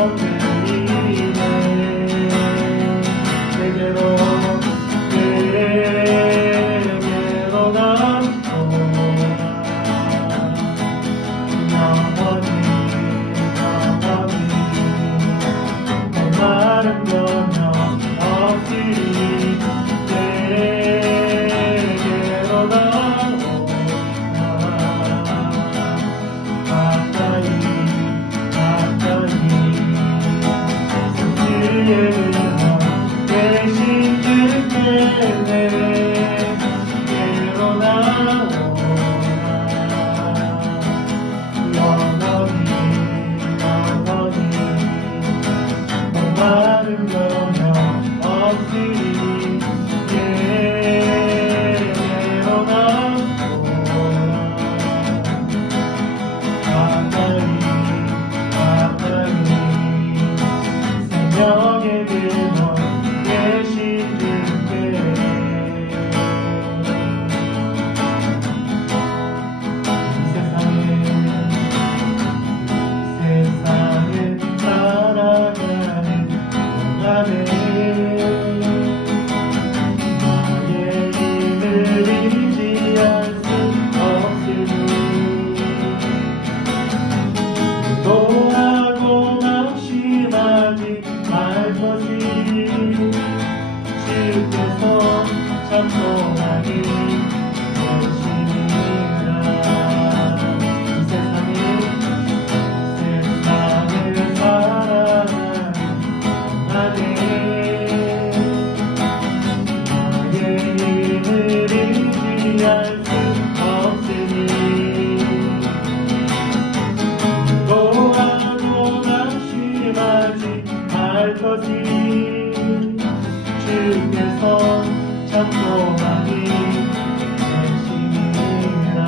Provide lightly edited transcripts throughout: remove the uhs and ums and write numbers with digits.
성들이네. 내게로 주께서 참고하니 계시니라.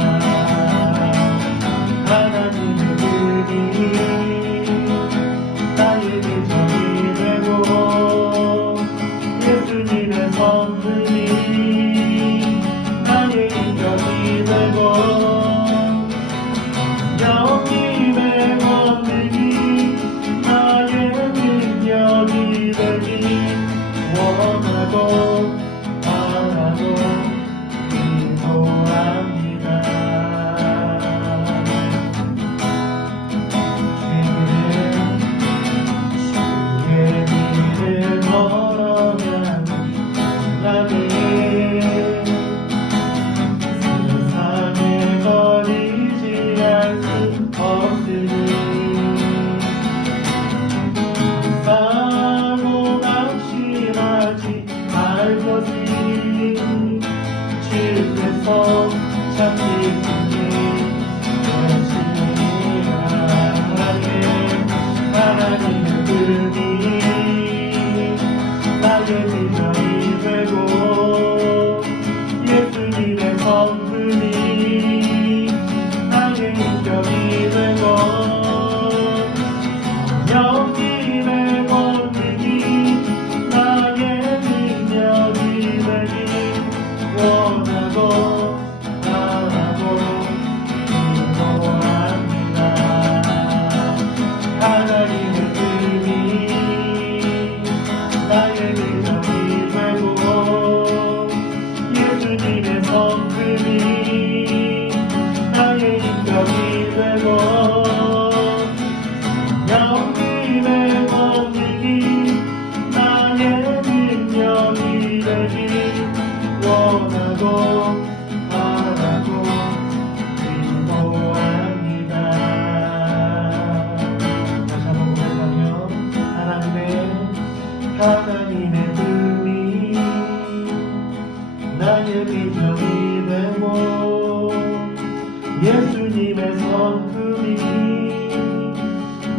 하나님의 은이 나의 비전이 되고 예수님의 선물이 나의 인격이 되고 영님의 권능이 나의 능력이 되니 원하고 바라고 기도합니다. 주의 길을 걸어가는 나는 세상에 버리지 않을 수 없으니 할 것이 주께서 찾기뿐이 되시니라. 하나님의 뜻이 나의 비전이 되고 예수님의 성품이 나의 인격이 되고 영님의 권능이 나의 능력이 되니 원하고 바라고 기도합니다. 하나님의 뜻이 나의 비전이 되고 예수님의 성품이 나의 인격이 되고 영님의 권능이 나의 능력이 되니 원하고 바라고 기도합니다. 다시 한번 고백하며 하나님의 품이 나의 비전이 되고 예수님의 성품이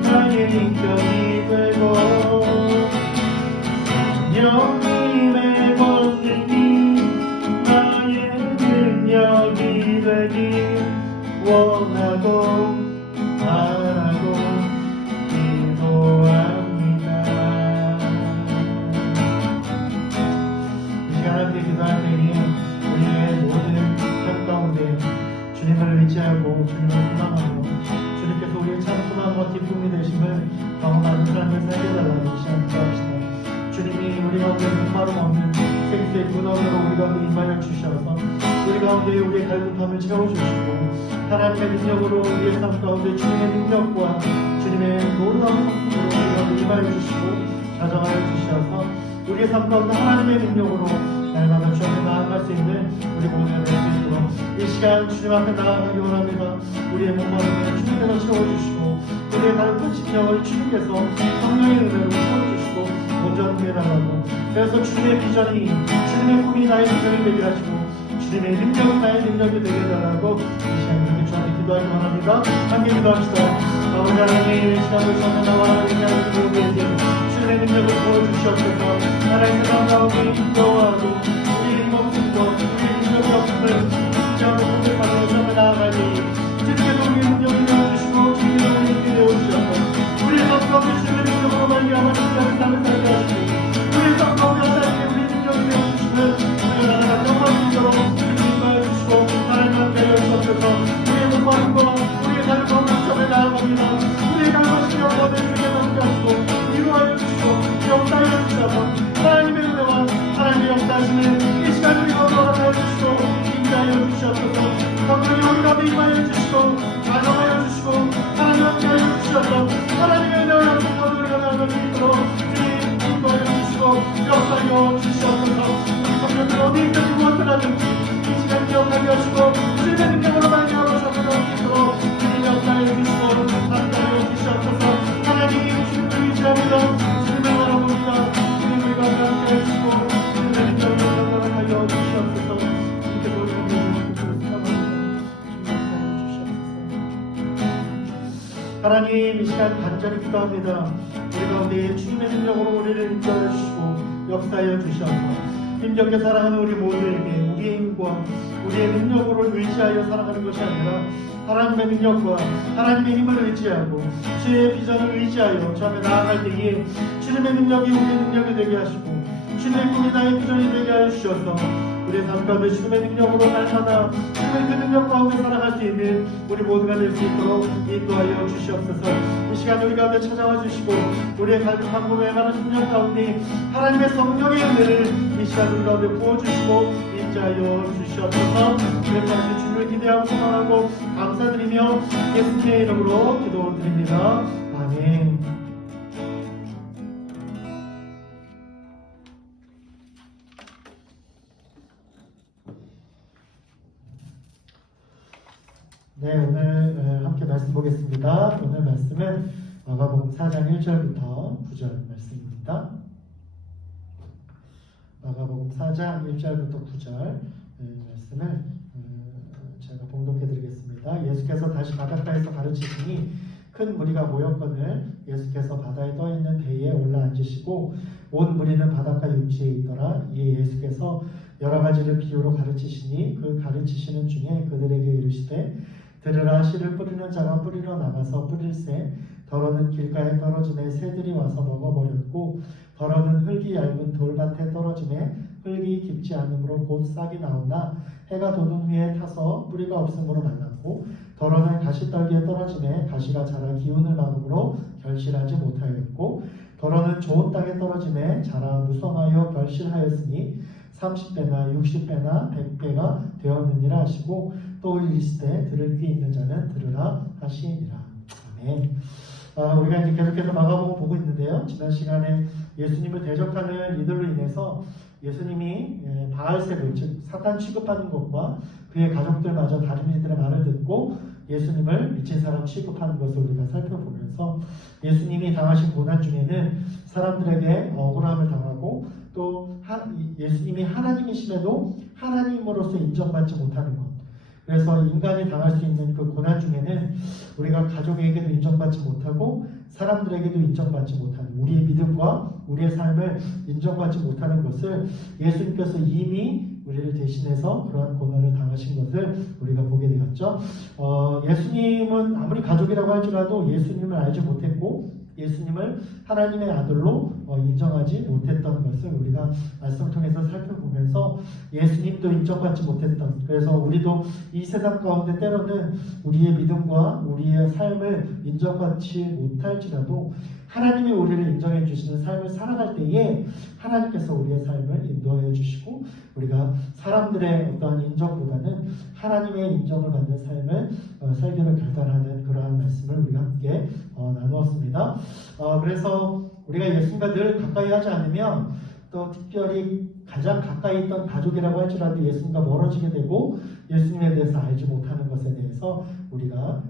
나의 인격이 되고 영님의 권능이 나의 능력이 되니 원하고 바라고 기도합니다. 살려달라고 이 시간 기도합시다. 주님이 우리 가운데 목마름 없는 생수의 근원으로 우리 가운데 임하여 주셔서 우리 가운데 우리의 갈급함을 채워주시고 하나님의 능력으로 우리의 삶 가운데 주님의 능력과 주님의 놀라운 성품으로 우리 가운데 임하여 주시고 자정하여 주셔서 우리의 삶 가운데 하나님의 능력으로 날마다 주 앞에 나아갈 수 있는 우리 모두가 될 수 있도록 이 시간 주님 앞에 나아가기 원합니다. 우리의 목마름을 주님께서 채워주시고 우리의 다른 심령을 주님께서 성령의 은혜로 채워주시고 온전히 해달라고. 그래서 주님의 비전이 주님의 꿈이 나의 비전이 되게 하시고 주님의 능력이 나의 능력이 되게 해달라고 이 시간 그렇게 주님께 기도하기 원합니다. 함께 기도합시다. 아버지 하나님 이 시간을 전해 나와 하나님의 모두에게 주님의 능력을 보여주시옵소서. 하나님의 나라 가운데 인도하고 우리의 힘없음도 우리의 능력이 없음을 인정하고 고백하며 전해 나아갈 때 주님께서 우리의 능력을 내어주시고 주님께서 우리에게 내어주셔서 우리의 삶 가운데 주님의 능력으로 말미암아 주님의 삶을 살게 하시고 우리의 삶 가운데 하나님의 우리의 능력을 내어주시면 우리가 나아가 영광을 믿도록 주님을 인도하여 주시고 하나님 함께 하여 주옵소서. 우리의 목마름과 우리의 삶을 전해 나아갑니다. 우리의 갈망시며 모든 일에 넘겨주시고 위로하여 주시고 역사하여 주셔서 하나님의 은혜와 하나님의 역사하시는 이 시간 우리가 돌아가여 주시고 인자하여 주시옵소서. 성령이 우리 가운데 임하여 주시고 가정하여 주시고 하나님 함께 하여 주셔서 하나님의 은혜와 역사가 우리가 나아갈 수 있도록 주님 인도하여 주시고 역사하여 주시옵소서. 우리 성령들 어디 있든지 무엇을 하든지 이 시간 기억하게 하시고 주님의 능력으로 말미암아 잡아갈 수 있도록 주님 역사하여 주시고 함께하여 주시옵소서. 하나님 주님을 의지합니다. 주님의 바라봅니다. 주님 우리가 함께 해주시고 주님의 능력으로 전달하여 주시옵소서. 주님께서 우리가 믿는 것으로 사랑합니다. 주님 주시옵소서. 하나님 이 시간 간절히 기도합니다. 우리 가운데 주님의 능력으로 우리를 인도하여 주시고 역사하여 주셔서 힘겹게 살아가는 우리 모두에게 우리의 힘과 우리의 능력으로 의지하여 살아가는 것이 아니라 하나님의 능력과 하나님의 힘을 의지하고 주의 비전을 의지하여 주 앞에 나아갈 때에 주님의 능력이 우리의 능력이 되게 하시고 주님의 꿈이 나의 비전이 되게 하여 주셔서 우리의 삶 가운데 주님의 능력으로 날마다 주님의 그 능력 가운데 살아갈 수 있는 우리 모두가 될 수 있도록 인도하여 주시옵소서. 이 시간 우리 가운데 찾아와 주시고 우리의 갈급한 몸에 많은 심령 가운데 하나님의 성령의 은혜를 이 시간 우리 가운데 부어주시고 인자하여 주시옵소서. 그래서 주님을 기대하고 소망하고 감사드리며 예수님의 이름으로 기도드립니다. 아멘. 네, 오늘 함께 말씀 보겠습니다. 오늘 말씀은 마가복음 4장 1절부터 9절 말씀입니다. 마가복음 4장 1절부터 9절 말씀을 제가 봉독해 드리겠습니다. 예수께서 다시 바닷가에서 가르치시니 큰 무리가 모였거늘 예수께서 바다에 떠 있는 배에 올라 앉으시고 온 무리는 바닷가 육지에 있더라. 이에 예수께서 여러 가지를 비유로 가르치시니 그 가르치시는 중에 그들에게 이르시되 들으라. 씨를 뿌리는 자가 뿌리러 나가서 뿌릴새 더러는 길가에 떨어지매 새들이 와서 먹어버렸고 더러는 흙이 얇은 돌밭에 떨어지매 흙이 깊지 않으므로 곧 싹이 나오나 해가 돋은 후에 타서 뿌리가 없으므로 말랐고 더러는 가시떨기에 떨어지매 가시가 자라 기운을 막음으로 결실하지 못하였고 더러는 좋은 땅에 떨어지매 자라 무성하여 결실하였으니 30배나 60배나 100배가 되었느니라 하시고 또 이르시되 들을 귀 있는 자는 들으라 하시니라. 아멘. 우리가 이제 계속해서 마가복음 보고 있는데요. 지난 시간에 예수님을 대적하는 이들로 인해서 예수님이 바알세불 즉 사탄 취급하는 것과 그의 가족들마저 다른 이들의 말을 듣고 예수님을 미친 사람 취급하는 것을 우리가 살펴보면서 예수님이 당하신 고난 중에는 사람들에게 억울함을 당하고 또 예수님이 하나님이심에도 하나님으로서 인정받지 못하는 것. 그래서 인간이 당할 수 있는 그 고난 중에는 우리가 가족에게도 인정받지 못하고 사람들에게도 인정받지 못하는 우리의 믿음과 우리의 삶을 인정받지 못하는 것을 예수님께서 이미 우리를 대신해서 그러한 고난을 당하신 것을 우리가 보게 되었죠. 예수님은 아무리 가족이라고 할지라도 예수님을 알지 못했고 예수님을 하나님의 아들로 인정하지 못했던 것을 우리가 말씀을 통해서 살펴보면서 예수님도 인정받지 못했던, 그래서 우리도 이 세상 가운데 때로는 우리의 믿음과 우리의 삶을 인정받지 못할지라도 하나님이 우리를 인정해 주시는 삶을 살아갈 때에 하나님께서 우리의 삶을 인도해 주시고 우리가 사람들의 어떠한 인정보다는 하나님의 인정을 받는 삶을 살기를 결단하는 그러한 말씀을 우리가 함께 나누었습니다. 그래서 우리가 예수님과 늘 가까이 하지 않으면 또 특별히 가장 가까이 있던 가족이라고 할지라도 예수님과 멀어지게 되고 예수님에 대해서 알지 못하는 것에 대해서 우리가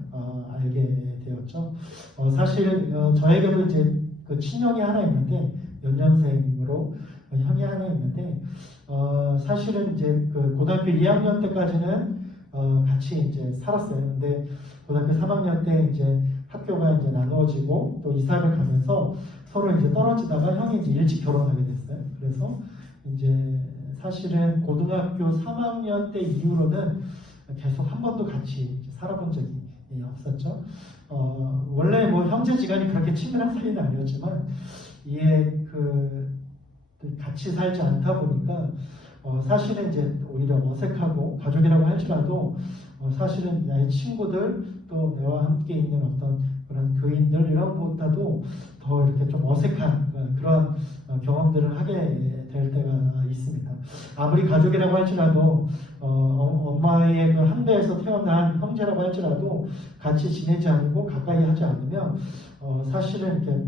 알게 되었죠. 사실 저에게도 이제 그 친형이 하나 있는데 연년생으로 형이 하나 있는데 사실은 이제 그 고등학교 2학년 때까지는 같이 이제 살았어요. 근데 고등학교 3학년 때 이제 학교가 이제 나누어지고 또 이사를 가면서 서로 이제 떨어지다가 형이 이제 일찍 결혼하게 됐어요. 그래서 이제 사실은 고등학교 3학년 때 이후로는 계속 한 번도 같이 살아본 적이 없었죠. 원래 뭐 형제지간이 그렇게 친밀한 사이는 아니었지만 이게 같이 살지 않다 보니까 사실은 이제 오히려 어색하고 가족이라고 할지라도 사실은 나의 친구들 또 내와 함께 있는 어떤 그런 교인들 이런 것보다도 더 이렇게 좀 어색한 그런 경험들을 하게 될 때가 있습니다. 아무리 가족이라고 할지라도 엄마의 그 한배에서 태어난 형제라고 할지라도 같이 지내지 않고 가까이 하지 않으면 사실은 이렇게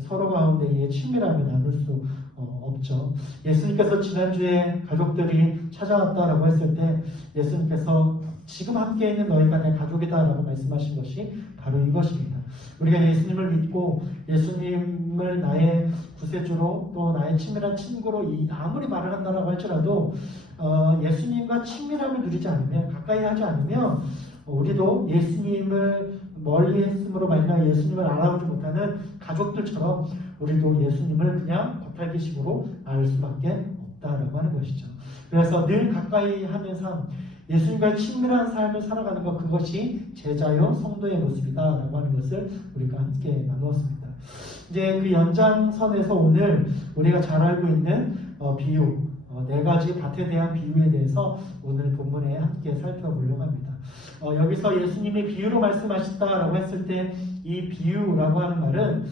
서로 가운데 이 친밀함이 나눌 수 없죠. 예수님께서 지난주에 가족들이 찾아왔다라고 했을 때 예수님께서 지금 함께 있는 너희가 내 가족이다라고 말씀하신 것이 바로 이것입니다. 우리가 예수님을 믿고 예수님을 나의 구세주로 또 나의 친밀한 친구로 아무리 말을 한다라고 할지라도 예수님과 친밀함을 누리지 않으면 가까이 하지 않으면 우리도 예수님을 멀리 했음으로 말미암아 예수님을 알아보지 못하는 가족들처럼 우리도 예수님을 그냥 겉핥기식으로 알 수밖에 없다라고 하는 것이죠. 그래서 늘 가까이 하는 삶, 예수님과 친밀한 삶을 살아가는 것, 그것이 제자요 성도의 모습이다라고 하는 것을 우리가 함께 나누었습니다. 이제 그 연장선에서 오늘 우리가 잘 알고 있는 비유, 네 가지 밭에 대한 비유에 대해서 오늘 본문에 함께 살펴보려고 합니다. 여기서 예수님이 비유로 말씀하셨다라고 했을 때 이 비유라고 하는 말은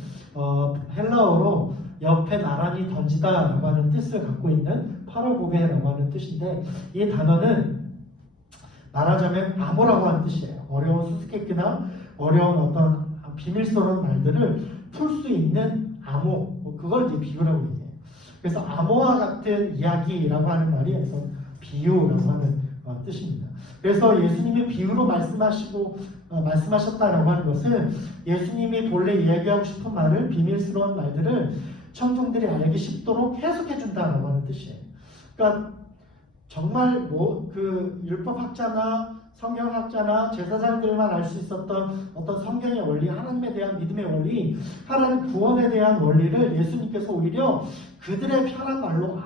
헬라어로 옆에 나란히 던지다라고 하는 뜻을 갖고 있는 파라보베라고 하는 뜻인데 이 단어는 말하자면 암호라고 하는 뜻이에요. 어려운 수수께끼나 어려운 어떤 비밀스러운 말들을 풀 수 있는 암호, 그걸 이제 비유라고 얘기해요. 그래서 암호와 같은 이야기라고 하는 말이 그래서 비유라고 하는 뜻입니다. 그래서 예수님이 비유로 말씀하셨다라고 하는 것은 예수님이 본래 이야기하고 싶은 말을, 비밀스러운 말들을 청중들이 알기 쉽도록 해석해 준다라고 하는 뜻이에요. 그러니까 정말 그 율법학자나 성경학자나 제사장들만 알 수 있었던 어떤 성경의 원리, 하나님에 대한 믿음의 원리, 하나님 구원에 대한 원리를 예수님께서 오히려 그들의 편한 말로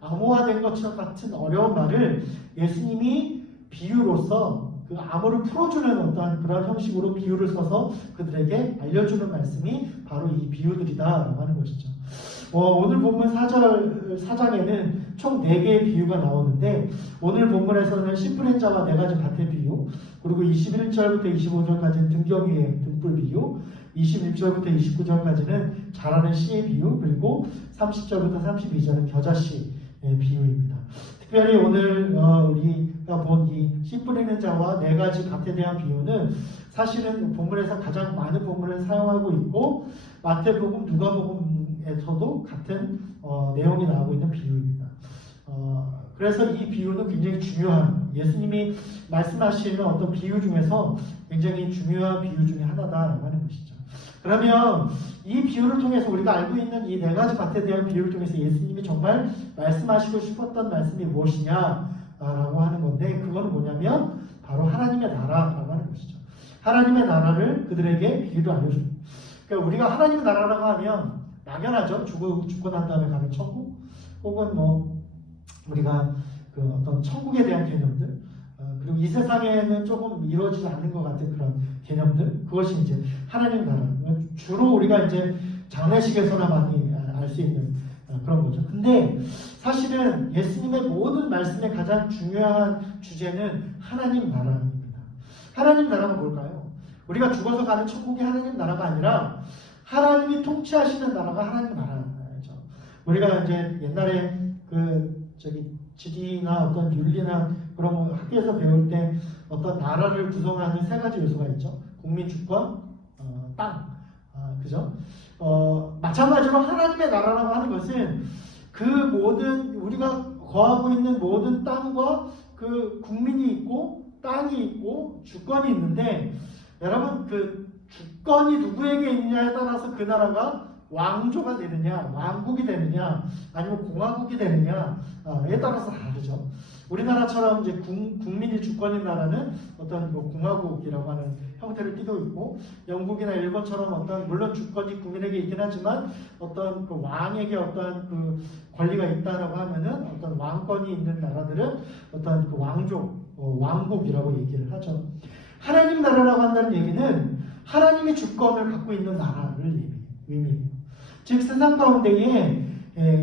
암호화된 것처럼 같은 어려운 말을 예수님이 비유로서 그 암호를 풀어주는 어떠한 그런 형식으로 비유를 써서 그들에게 알려주는 말씀이 바로 이 비유들이다라고 하는 것이죠. 오늘 본문 4장에는 총 4개의 비유가 나오는데 오늘 본문에서는 씨 뿌린 자와 4가지 밭의 비유, 그리고 21절부터 25절까지는 등경 위의 등불 비유, 21절부터 29절까지는 자라는 씨의 비유, 그리고 30절부터 32절은 겨자씨의 비유입니다. 특별히 오늘 우리가 본 이 씨 뿌리는 자와 4가지 밭에 대한 비유는 사실은 본문에서 가장 많은 본문을 사용하고 있고 마태복음, 누가복음에서도 같은 내용이 나오고 있는 비유입니다. 그래서 이 비유는 굉장히 중요한, 예수님이 말씀하시는 어떤 비유 중에서 굉장히 중요한 비유 중에 하나다라고 하는 것이죠. 그러면 이 비유를 통해서 우리가 알고 있는 이 4가지 밭에 대한 비유를 통해서 예수님이 정말 말씀하시고 싶었던 말씀이 무엇이냐라고 하는 건데, 그거는 뭐냐면 바로 하나님의 나라라고 하는 것이죠. 하나님의 나라를 그들에게 비유로 알려줍니다. 그러니까 우리가 하나님의 나라라고 하면 막연하죠. 죽고 난 다음에 가는 천국, 혹은 우리가 그 어떤 천국에 대한 개념들, 그리고 이 세상에는 조금 이루어지지 않는 것 같은 그런 개념들, 그것이 이제 하나님 나라. 주로 우리가 이제 장례식에서나 많이 알 수 있는 그런 거죠. 근데 사실은 예수님의 모든 말씀의 가장 중요한 주제는 하나님 나라입니다. 하나님 나라가 뭘까요? 우리가 죽어서 가는 천국이 하나님 나라가 아니라 하나님이 통치하시는 나라가 하나님 나라죠. 우리가 이제 옛날에 지리나 어떤 윤리나 그런 거 학교에서 배울 때 어떤 나라를 구성하는 세 가지 요소가 있죠. 국민 주권, 땅, 그죠? 마찬가지로 하나님의 나라라고 하는 것은 그 모든 우리가 거하고 있는 모든 땅과 그 국민이 있고 땅이 있고 주권이 있는데, 여러분 그 주권이 누구에게 있느냐에 따라서 그 나라가 왕조가 되느냐, 왕국이 되느냐, 아니면 공화국이 되느냐에 따라서 다르죠. 우리나라처럼 이제 국민이 주권인 나라는 어떤 뭐 공화국이라고 하는 형태를 띠고 있고, 영국이나 일본처럼 어떤 물론 주권이 국민에게 있긴 하지만 어떤 그 왕에게 어떤 그 권리가 있다라고 하면은 어떤 왕권이 있는 나라들은 어떤 그 왕조, 왕국이라고 얘기를 하죠. 하나님 나라라고 한다는 얘기는 하나님의 주권을 갖고 있는 나라를 의미해요. 즉 세상 가운데에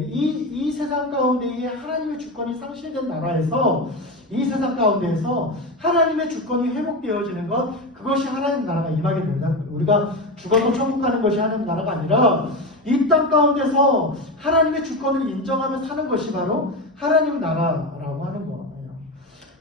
이 세상 가운데에 하나님의 주권이 상실된 나라에서 이 세상 가운데에서 하나님의 주권이 회복되어지는 것, 그것이 하나님 나라가 임하게 된다는 거예요. 우리가 죽어서 천국 가는 것이 하나님 나라가 아니라 이 땅 가운데서 하나님의 주권을 인정하며 사는 것이 바로 하나님 나라라고 하는 거예요.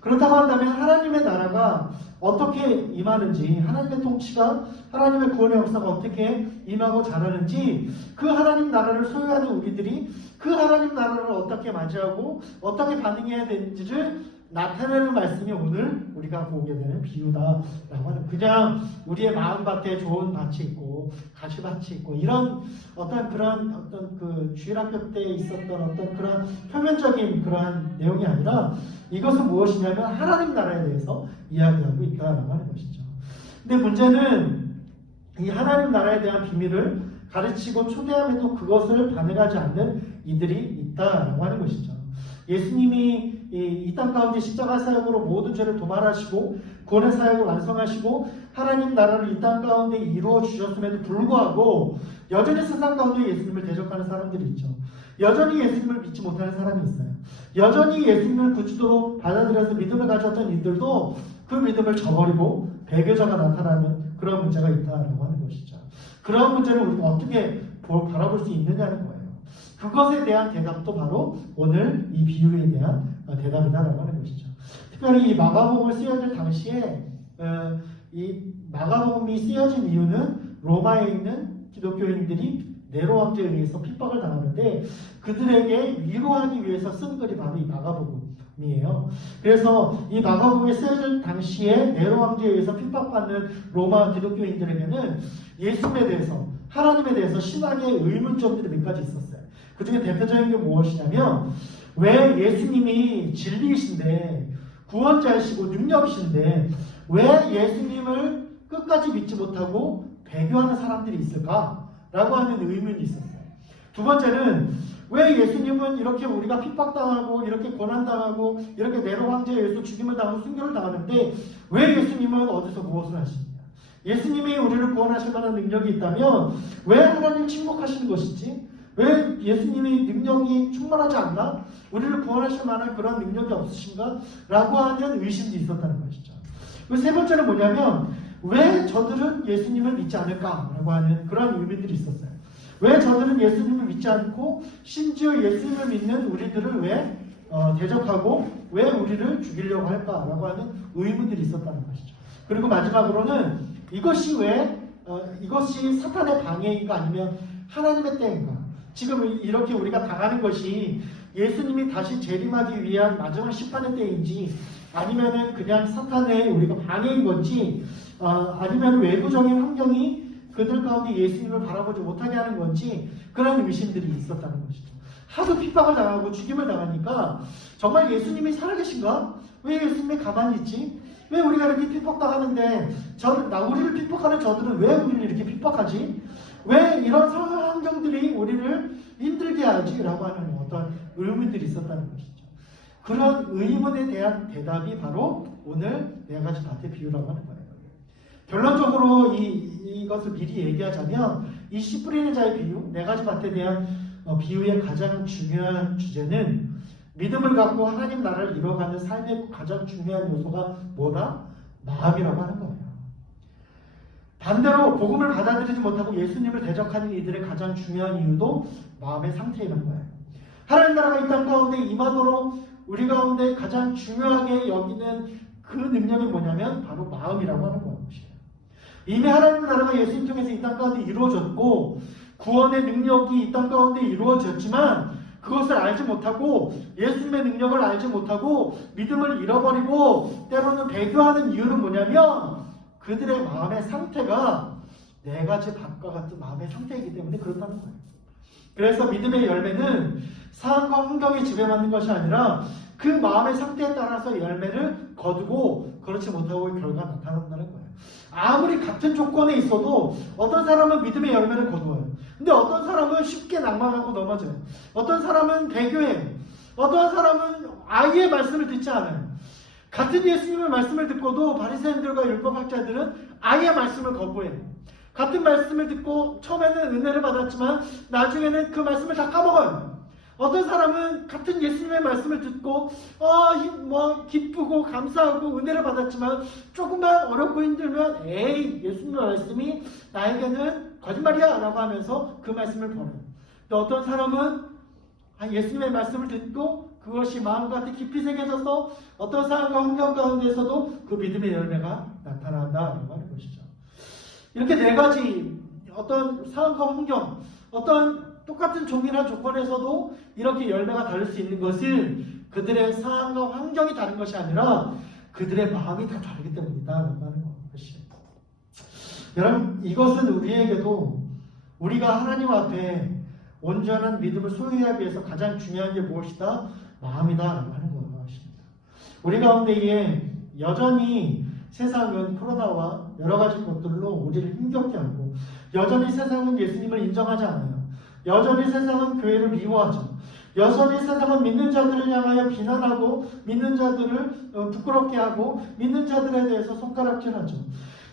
그렇다고 한다면 하나님의 나라가 어떻게 임하는지, 하나님의 통치가, 하나님의 구원의 역사가 어떻게 임하고 자라는지, 그 하나님 나라를 소유하는 우리들이 그 하나님 나라를 어떻게 맞이하고 어떻게 반응해야 되는지를 나타내는 말씀이 오늘 우리가 보게 되는 비유다라고 하는, 그냥 우리의 마음밭에 좋은 밭이 있고 가시밭이 있고 이런 어떤 그 주일학교 때 있었던 어떤 그런 표면적인 그러한 내용이 아니라, 이것은 무엇이냐면 하나님 나라에 대해서 이야기하고 있다라고 하는 것이죠. 근데 문제는 이 하나님 나라에 대한 비밀을 가르치고 초대함에도 그것을 반응하지 않는 이들이 있다라고 하는 것이죠. 예수님이 이 땅 가운데 십자가 사역으로 모든 죄를 도말하시고 구원의 사역을 완성하시고 하나님 나라를 이 땅 가운데 이루어 주셨음에도 불구하고 여전히 세상 가운데 예수님을 대적하는 사람들이 있죠. 여전히 예수님을 믿지 못하는 사람이 있어요. 여전히 예수님을 구주도로 받아들여서 믿음을 가졌던 이들도 그 믿음을 저버리고 배교자가 나타나는 그런 문제가 있다라고 하는 것이죠. 그런 문제를 우리가 어떻게 바라볼 수 있느냐는 거예요. 그것에 대한 대답도 바로 오늘 이 비유에 대한 대답이다라고 하는 것이죠. 특별히 이 마가복음을 쓰여질 당시에 이 마가복음이 쓰여진 이유는 로마에 있는 기독교인들이 네로 왕제에 의해서 핍박을 당하는데 그들에게 위로하기 위해서 쓴 글이 바로 이 마가복음이에요. 그래서 이 마가복음이 쓰여질 당시에 네로 왕제에 의해서 핍박받는 로마 기독교인들에게는 예수님에 대해서, 하나님에 대해서 신앙의 의문점들이 몇 가지 있었어요. 그 중에 대표적인 게 무엇이냐면, 왜 예수님이 진리이신데 구원자이시고 능력이신데 왜 예수님을 끝까지 믿지 못하고 배교하는 사람들이 있을까? 라고 하는 의문이 있었어요. 두 번째는, 왜 예수님은 이렇게 우리가 핍박당하고 이렇게 고난당하고 이렇게 네로 황제에 의해서 죽임을 당하고 순교를 당하는데 왜 예수님은 어디서 무엇을 하시느냐? 예수님이 우리를 구원하실 만한 능력이 있다면 왜 하나님 침묵하시는 것이지? 왜 예수님이 능력이 충만하지 않나? 우리를 구원하실 만한 그런 능력이 없으신가? 라고 하는 의심도 있었다는 것이죠. 그리고 세 번째는 뭐냐면, 왜 저들은 예수님을 믿지 않을까라고 하는 그런 의미들이 있었어요. 왜 저들은 예수님을 믿지 않고 심지어 예수님을 믿는 우리들을 왜 대적하고 왜 우리를 죽이려고 할까라고 하는 의문들이 있었다는 것이죠. 그리고 마지막으로는 이것이 이것이 사탄의 방해인가 아니면 하나님의 때인가? 지금 이렇게 우리가 당하는 것이 예수님이 다시 재림하기 위한 마지막 심판의 때인지, 아니면은 그냥 사탄의 우리가 방해인 건지, 아니면 외부적인 환경이 그들 가운데 예수님을 바라보지 못하게 하는 건지, 그런 의심들이 있었다는 것이죠. 하도 핍박을 당하고 죽임을 당하니까 정말 예수님이 살아계신가? 왜 예수님이 가만히 있지? 왜 우리가 이렇게 핍박당하는데 우리를 핍박하는 저들은 왜 우리를 이렇게 핍박하지? 왜 이런 상황 환경들이 우리를 힘들게 하지? 라고 하는 어떤 의문들이 있었다는 것이죠. 그런 의문에 대한 대답이 바로 오늘 네 가지 밭의 비유라고 하는 거예요. 결론적으로 이것을 미리 얘기하자면, 이 씨 뿌리는 자의 비유, 네 가지 밭에 대한 비유의 가장 중요한 주제는 믿음을 갖고 하나님 나라를 이뤄가는 삶의 가장 중요한 요소가 뭐다? 마음이라고 하는 거예요. 반대로 복음을 받아들이지 못하고 예수님을 대적하는 이들의 가장 중요한 이유도 마음의 상태이는 거예요. 하나님 나라가 이 땅 가운데 임하도록 우리 가운데 가장 중요하게 여기는 그 능력이 뭐냐면 바로 마음이라고 하는 것이에요. 이미 하나님 나라가 예수님 통해서 이 땅 가운데 이루어졌고 구원의 능력이 이 땅 가운데 이루어졌지만 그것을 알지 못하고 예수님의 능력을 알지 못하고 믿음을 잃어버리고 때로는 배교하는 이유는 뭐냐면 그들의 마음의 상태가 네 가지 밭과 같은 마음의 상태이기 때문에 그렇다는 거예요. 그래서 믿음의 열매는 상황과 환경에 지배받는 것이 아니라 그 마음의 상태에 따라서 열매를 거두고 그렇지 못하고 결과가 나타난다는 거예요. 아무리 같은 조건에 있어도 어떤 사람은 믿음의 열매를 거두어요. 근데 어떤 사람은 쉽게 낭만하고 넘어져요. 어떤 사람은 배교해요. 어떤 사람은 아예 말씀을 듣지 않아요. 같은 예수님의 말씀을 듣고도 바리새인들과 율법학자들은 아예 말씀을 거부해요. 같은 말씀을 듣고 처음에는 은혜를 받았지만 나중에는 그 말씀을 다 까먹어요. 어떤 사람은 같은 예수님의 말씀을 듣고 기쁘고 감사하고 은혜를 받았지만 조금만 어렵고 힘들면 에이 예수님의 말씀이 나에게는 거짓말이야 라고 하면서 그 말씀을 버려요. 또 어떤 사람은 예수님의 말씀을 듣고 그것이 마음 가운데 깊이 새겨져서 어떤 상황과 환경 가운데서도 그 믿음의 열매가 나타난다라고 하는 것이죠. 이렇게 네 가지 어떤 상황과 환경, 어떤 똑같은 종이나 조건에서도 이렇게 열매가 다를 수 있는 것은 그들의 상황과 환경이 다른 것이 아니라 그들의 마음이 다 다르기 때문이다 라고 하는 것이에요. 여러분 이것은 우리에게도 우리가 하나님 앞에 온전한 믿음을 소유하기 위해서 가장 중요한 게 무엇이다? 마음이다 라고 하는 것입니다. 우리 가운데에 여전히 세상은 코로나와 여러 가지 것들로 우리를 힘겹게 하고 여전히 세상은 예수님을 인정하지 않아요. 여전히 세상은 교회를 미워하죠. 여전히 세상은 믿는 자들을 향하여 비난하고 믿는 자들을 부끄럽게 하고 믿는 자들에 대해서 손가락질하죠.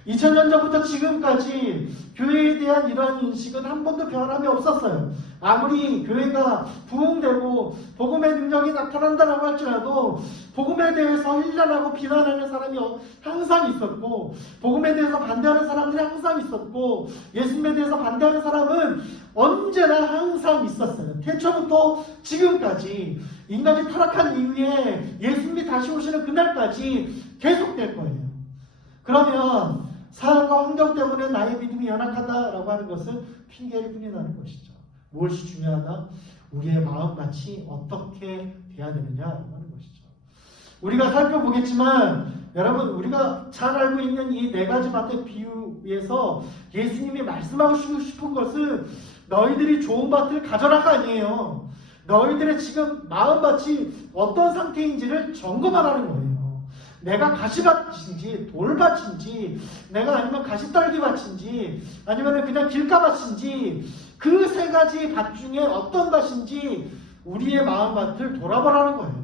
2000년 전부터 지금까지 교회에 대한 이러한 인식은 한 번도 변함이 없었어요. 아무리 교회가 부흥되고 복음의 능력이 나타난다라고 할지라도 복음에 대해서 힐난하고 비난하는 사람이 항상 있었고 복음에 대해서 반대하는 사람들이 항상 있었고 예수님에 대해서 반대하는 사람은 언제나 항상 있었어요. 태초부터 지금까지 인간이 타락한 이후에 예수님이 다시 오시는 그날까지 계속될 거예요. 그러면 상황과 환경 때문에 나의 믿음이 연약하다라고 하는 것은 핑계일 뿐이라는 것이죠. 무엇이 중요하다? 우리의 마음같이 어떻게 돼야 되느냐라고 하는 것이죠. 우리가 살펴보겠지만 여러분 우리가 잘 알고 있는 이 네 가지 밭의 비유에서 예수님이 말씀하고 싶은 것은 너희들이 좋은 밭을 가져라가 아니에요. 너희들의 지금 마음밭이 어떤 상태인지를 점검하라는 거예요. 내가 가시밭인지 돌밭인지 내가 아니면 가시떨기밭인지 아니면 그냥 길가밭인지 그 세 가지 밭 중에 어떤 밭인지 우리의 마음밭을 돌아보라는 거예요.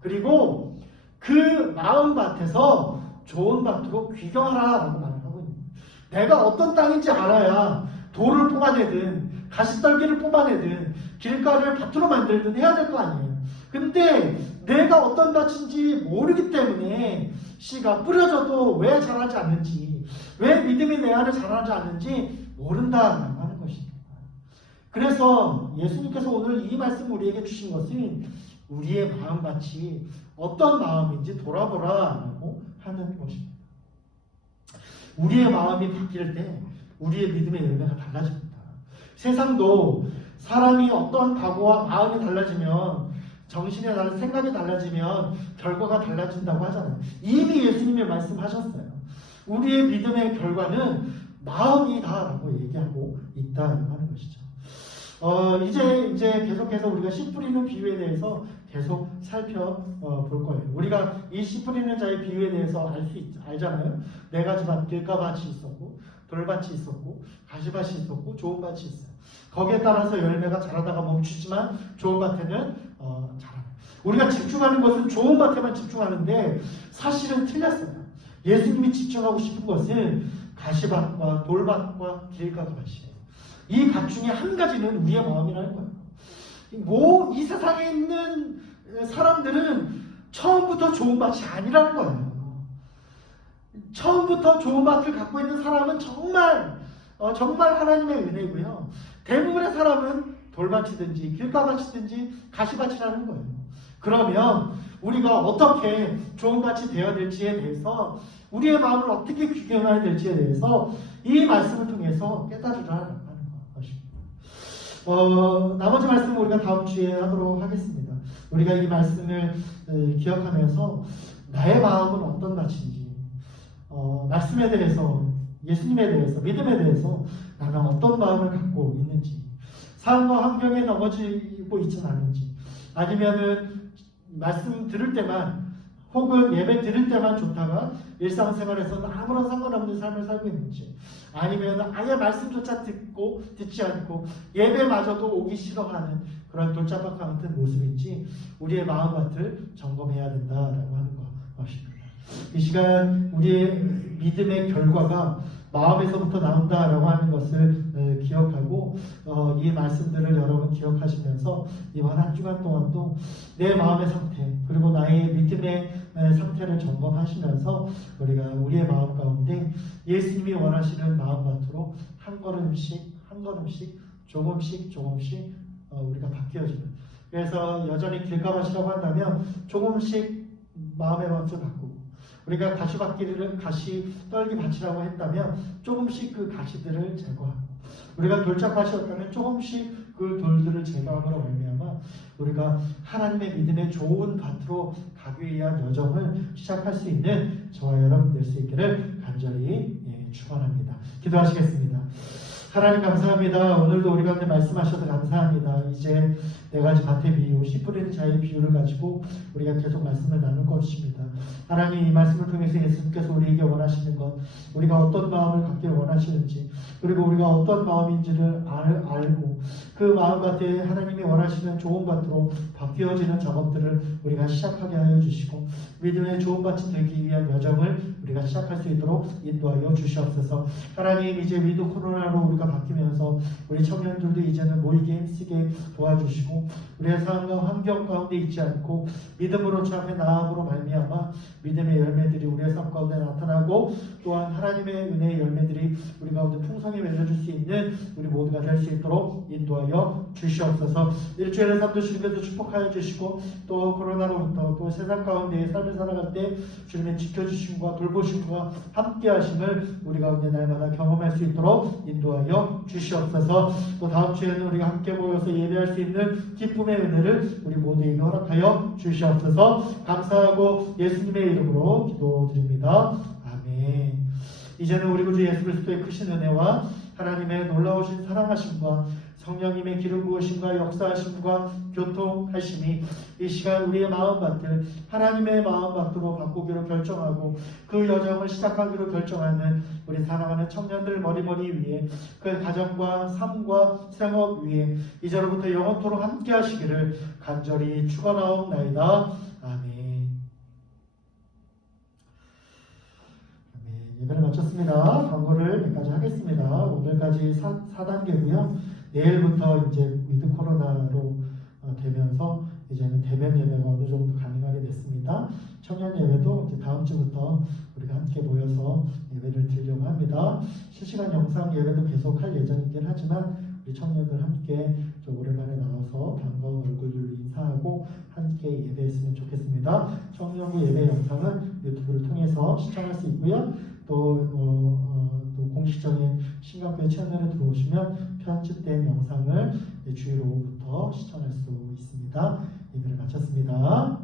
그리고 그 마음밭에서 좋은 밭으로 귀경하라라고 말을 하고 있는 거예요. 내가 어떤 땅인지 알아야 돌을 뽑아내든 가시떨기를 뽑아내든 길가를 밭으로 만들든 해야 될 거 아니에요. 근데 내가 어떤 밭인지 모르기 때문에 씨가 뿌려져도 왜 자라지 않는지, 왜 믿음이 내 안에 자라지 않는지 모른다라고 하는 것입니다. 그래서 예수님께서 오늘 이 말씀 우리에게 주신 것은 우리의 마음밭이 어떤 마음인지 돌아보라라고 하는 것입니다. 우리의 마음이 바뀔 때 우리의 믿음의 열매가 달라집니다. 세상도 사람이 어떠한 각오와 마음이 달라지면 정신이 달라지면 생각이 달라지면 결과가 달라진다고 하잖아요. 이미 예수님이 말씀하셨어요. 우리의 믿음의 결과는 마음이다라고 얘기하고 있다라고 하는 것이죠. 이제 계속해서 우리가 씨 뿌리는 비유에 대해서 계속 살펴볼 거예요. 우리가 이 씨 뿌리는 자의 비유에 대해서 알잖아요. 네 가지 밭, 길가밭이 있었고 돌밭이 있었고 가시밭이 있었고 좋은 밭이 있어요. 거기에 따라서 열매가 자라다가 멈추지만 좋은 밭에는 자라요. 우리가 집중하는 것은 좋은 밭에만 집중하는데 사실은 틀렸어요. 예수님이 집중하고 싶은 것은 가시밭과 돌밭과 길가밭이에요. 이 밭 중에 한 가지는 우리의 마음이라는 거예요. 이 세상에 있는 사람들은 처음부터 좋은 밭이 아니라는 거예요. 처음부터 좋은 밭을 갖고 있는 사람은 정말 하나님의 은혜고요. 대부분의 사람은 돌밭이든지 길가밭이든지 가시밭이라는 거예요. 그러면 우리가 어떻게 좋은 밭이 되어야 될지에 대해서, 우리의 마음을 어떻게 귀경해야 될지에 대해서 이 말씀을 통해서 깨달으라는 것입니다. 나머지 말씀은 우리가 다음 주에 하도록 하겠습니다. 우리가 이 말씀을 기억하면서 나의 마음은 어떤 밭인지, 말씀에 대해서, 예수님에 대해서, 믿음에 대해서 나는 어떤 마음을 갖고 있는지, 삶과 환경에 넘어지고 있지는 않은지, 아니면은 말씀 들을 때만 혹은 예배 드릴 때만 좋다가 일상생활에서는 아무런 상관없는 삶을 살고 있는지, 아니면 아예 말씀조차 듣지 않고 예배마저도 오기 싫어하는 그런 돌짝밭 같은 모습인지 우리의 마음밭을 점검해야 된다라고 하는 것입니다. 이 시간 우리의 믿음의 결과가 마음에서부터 나온다라고 하는 것을 기억하고, 이 말씀들을 여러분 기억하시면서 이번 한 주간 동안도 내 마음의 상태 그리고 나의 믿음의 상태를 점검하시면서 우리가 우리의 마음 가운데 예수님이 원하시는 마음밭으로 한 걸음씩 조금씩 우리가 바뀌어지는, 그래서 여전히 길가밭이라고 한다면 조금씩 마음의 밭을 바꾸고, 우리가 가시 떨기 밭이라고 했다면 조금씩 그 가시들을 제거하고, 우리가 돌짝밭이었다면 조금씩 그 돌들을 제거함으로 말미암아 우리가 하나님의 믿음의 좋은 밭으로 가기 위한 여정을 시작할 수 있는 저와 여러분 될 수 있기를 간절히 축원합니다. 기도하시겠습니다. 하나님 감사합니다. 오늘도 우리 가운데 말씀하셔서 감사합니다. 이제 네 가지 밭의 비유, 씨 뿌리는 자의 비유를 가지고 우리가 계속 말씀을 나눌 것입니다. 하나님, 이 말씀을 통해서 예수님께서 우리에게 원하시는 것, 우리가 어떤 마음을 갖기를 원하시는지, 그리고 우리가 어떤 마음인지를 알고 그 마음밭에 하나님이 원하시는 좋은 밭으로 바뀌어지는 작업들을 우리가 시작하게 하여 주시고, 믿음의 좋은 밭이 되기 위한 여정을 우리가 시작할 수 있도록 인도하여 주시옵소서. 하나님, 이제 위드 코로나로 우리가 바뀌면서 우리 청년들도 이제는 모이게 힘쓰게 도와주시고, 우리의 삶과 환경 가운데 있지 않고 믿음으로 주 앞에 나아감으로 말미암아 믿음의 열매들이 우리의 삶 가운데 나타나고, 또한 하나님의 은혜의 열매들이 우리 가운데 풍성히 맺어줄 수 있는 우리 모두가 될 수 있도록 인도하여 주시옵소서. 일주일의 삶도 주님께서 축복하여 주시고, 또 코로나로부터 또 세상 가운데의 삶을 살아갈 때 주님의 지켜주심과 돌보심과 함께 하심을 우리 가운데 날마다 경험할 수 있도록 인도하여 주시옵소서. 또 다음 주에는 우리가 함께 모여서 예배할 수 있는 기쁨의 은혜를 우리 모두에게 허락하여 주시옵소서. 감사하고 예수님의 이름으로 기도드립니다. 아멘. 이제는 우리 구주 예수 그리스도의 크신 은혜와 하나님의 놀라우신 사랑하심과 성령님의 기름 부으심과 역사하심과 교통하심이 이 시간 우리의 마음밭을 하나님의 마음밭으로 바꾸기로 결정하고 그 여정을 시작하기로 결정하는 우리 사랑하는 청년들 머리머리 위에, 그 가정과 삶과 생업 위에 이제로부터 영원토록 함께 하시기를 간절히 축원하옵나이다. 아멘. 예배를 마쳤습니다. 광고를 몇 가지 하겠습니다. 오늘까지 4단계고요. 내일부터 이제 위드 코로나로 되면서 이제는 대면 예배가 어느 정도 가능하게 됐습니다. 청년 예배도 이제 다음 주부터 우리가 함께 모여서 예배를 드리려고 합니다. 실시간 영상 예배도 계속 할 예정이긴 하지만 우리 청년들 함께 좀 오랜만에 나와서 반가운 얼굴들로 인사하고 함께 예배했으면 좋겠습니다. 청년부 예배 영상은 유튜브를 통해서 시청할 수 있고요. 또 공식적인 신강교회 채널에 들어오시면 편집된 영상을 주일 오후부터 시청할 수 있습니다. 예배를 마쳤습니다.